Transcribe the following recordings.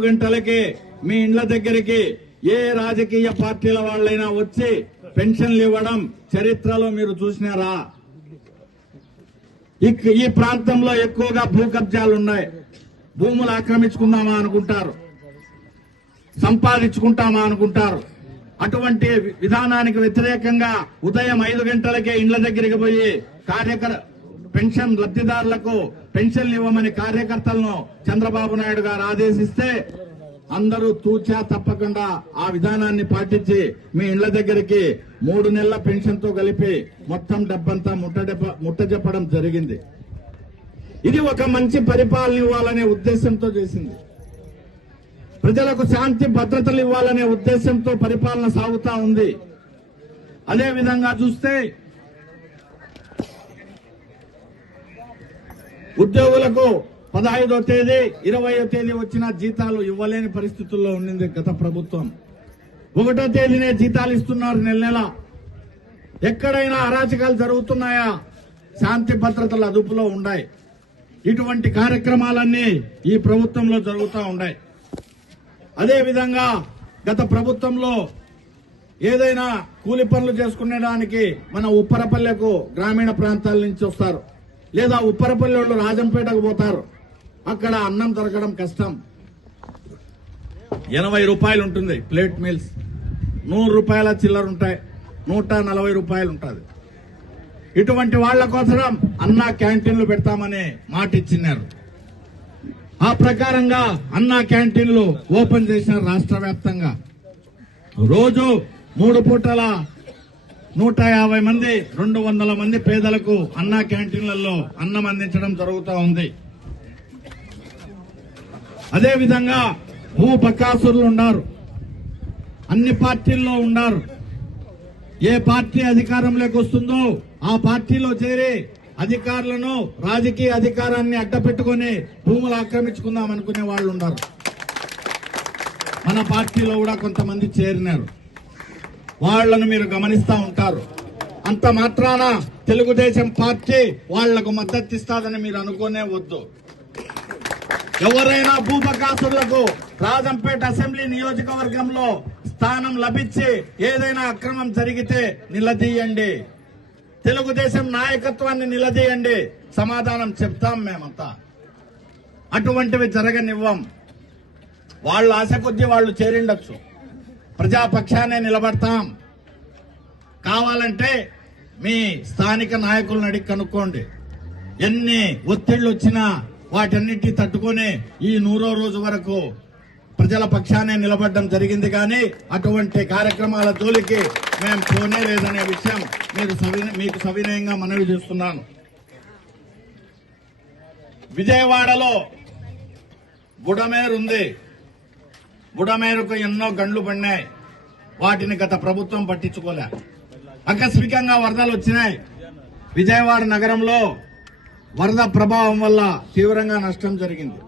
గంటలకే ఆరు గంటలకే మీ ఇండ్ల దగ్గరికి ఏ రాజకీయ పార్టీల వాళ్ళైనా వచ్చి పెన్షన్లు ఇవ్వడం చరిత్రలో మీరు చూసినారా? ఇక్- ఈ ప్రాంతంలో ఎక్కువగా భూ కబ్జాలు ఉన్నాయి. భూములు ఆక్రమించుకుందామా అనుకుంటారు. సంపాదించుకుంటామా అనుకుంటారు. అటువంటి విధానానికి వ్యతిరేకంగా ఉదయం ఐదు గంటలకే ఇండ్ల దగ్గరికి పోయి కార్యకర్త పెన్షన్ లబ్దిదారులకు పెన్షన్లు ఇవ్వమని కార్యకర్తలను చంద్రబాబు నాయుడు గారు ఆదేశిస్తే అందరూ తూచా తప్పకుండా ఆ విధానాన్ని పాటించి మీ ఇళ్ళ దగ్గరికి మూడు నెలల పెన్షన్తో కలిపి మొత్తం డబ్బంతా ముట్టడెప్ప ముట్టజెప్పడం జరిగింది. ఇది ఒక మంచి పరిపాలన ఇవ్వాలనే ఉద్దేశంతో చేసింది. ప్రజలకు శాంతి భద్రతలు ఇవ్వాలనే ఉద్దేశంతో పరిపాలన సాగుతా ఉంది. అదే విధంగా చూస్తే ఉద్యోగులకు పదహైదో తేదీ ఇరవయో తేదీ వచ్చిన జీతాలు ఇవ్వలేని పరిస్థితుల్లో ఉండింది గత ప్రభుత్వం. ఒకటో తేదీనే జీతాలు ఇస్తున్నారు నెల నెల. ఎక్కడైనా అరాచకాలు జరుగుతున్నాయా? శాంతి భద్రతలు అదుపులో ఉన్నాయి ఇటువంటి కార్యక్రమాలన్నీ ఈ ప్రభుత్వంలో జరుగుతూ ఉన్నాయి అదేవిధంగా గత ప్రభుత్వంలో ఏదైనా కూలి పనులు చేసుకునేదానికి మన ఉప్పరపల్లెకు గ్రామీణ ప్రాంతాల నుంచి వస్తారు. లేదా ఉప్పరపల్లి వాళ్ళు రాజంపేటకు పోతారు. అక్కడ అన్నం దొరకడం కష్టం. ఎనభై రూపాయలు ఉంటుంది ప్లేట్ మీల్స్. నూరు రూపాయల చిల్లర ఉంటాయి. నూట నలభై రూపాయలు ఉంటుంది. ఇటువంటి వాళ్ళ కోసం అన్నా క్యాంటీన్లు పెడతామని మాట ఇచ్చినారు. ఆ ప్రకారంగా అన్నా క్యాంటీన్లు ఓపెన్ చేసిన రాష్ట్ర వ్యాప్తంగా. రోజు మూడు పూటల నూట యాభై మంది రెండు వందల మంది పేదలకు అన్నా క్యాంటీన్లలో అన్నం అందించడం జరుగుతూ ఉంది. అదేవిధంగా భూ బకాసురులు ఉన్నారు. అన్ని పార్టీల్లో ఉన్నారు. ఏ పార్టీ అధికారంలోకి వస్తుందో ఆ పార్టీలో చేరి అధికారులను రాజకీయ అధికారాన్ని అడ్డపెట్టుకుని భూములు ఆక్రమించుకుందాం అనుకునే వాళ్ళు ఉన్నారు. మన పార్టీలో కూడా కొంతమంది చేరినారు. వాళ్ళను మీరు గమనిస్తూ ఉంటారు. అంత మాత్రాన తెలుగుదేశం పార్టీ వాళ్ళకు మద్దతు ఇస్తాదని మీరు అనుకోనే వద్దు. ఎవరైనా భూపకాసులకు రాజంపేట అసెంబ్లీ నియోజకవర్గంలో స్థానం లభించి ఏదైనా అక్రమం జరిగితే నిలదీయండి. తెలుగుదేశం నాయకత్వాన్ని నిలదీయండి. సమాధానం చెప్తాం మేమంతా. అటువంటివి జరగనివ్వం. వాళ్ళ ఆశ కొద్దీ వాళ్ళు చేరిండొచ్చు. ప్రజాపక్షాన్ని నిలబడతాం. కావాలంటే మీ స్థానిక నాయకులను అడిగి కనుక్కోండి. ఎన్ని ఒత్తిళ్ళు వచ్చినా వాటన్నిటి తట్టుకొని ఈ నూరో రోజు వరకు ప్రజల పక్షానే నిలబడడం జరిగింది కానీ అటువంటి కార్యక్రమాల జోలికి మేము పోనే లేదనే విషయం మీరు మీకు సవినయంగా మనవి చేస్తున్నాను. విజయవాడలో బుడమేరుంది. బుడమేరకు ఎన్నో గండ్లు పడినాయి. వాటిని గత ప్రభుత్వం పట్టించుకోలే. ఆకస్మికంగా వరదలు వచ్చినాయి. విజయవాడ నగరంలో వరద ప్రభావం వల్ల తీవ్రంగా నష్టం జరిగింది.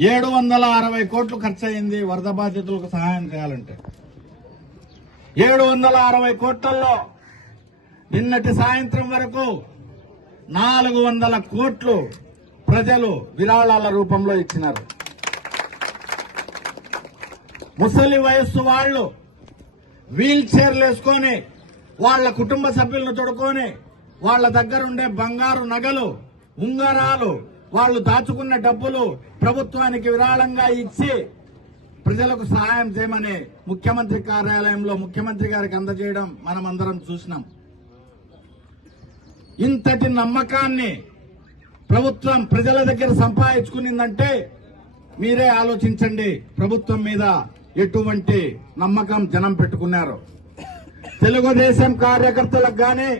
ఏడు వందల అరవై కోట్లు ఖర్చయింది వరద బాధితులకు సహాయం చేయాలంటే. ఏడు వందల అరవై కోట్లలో నిన్నటి సాయంత్రం వరకు నాలుగు వందల కోట్లు ప్రజలు విరాళాల రూపంలో ఇచ్చినారు. ముసలి వయస్సు వాళ్ళు వీల్ చైర్లు వేసుకొని వాళ్ళ కుటుంబ సభ్యులను తొడుకొని వాళ్ళ దగ్గర ఉండే బంగారు నగలు ఉంగరాలు వాళ్ళు దాచుకున్న డబ్బులు ప్రభుత్వానికి విరాళంగా ఇచ్చి ప్రజలకు సహాయం చేయమని ముఖ్యమంత్రి కార్యాలయంలో ముఖ్యమంత్రి గారికి అందజేయడం మనమందరం చూసినాం. ఇంతటి నమ్మకాన్ని ప్రభుత్వం ప్రజల దగ్గర సంపాదించుకునిందంటే మీరే ఆలోచించండి. ప్రభుత్వం మీద ఎటువంటి నమ్మకం జనం పెట్టుకున్నారు. తెలుగుదేశం కార్యకర్తలకు కానీ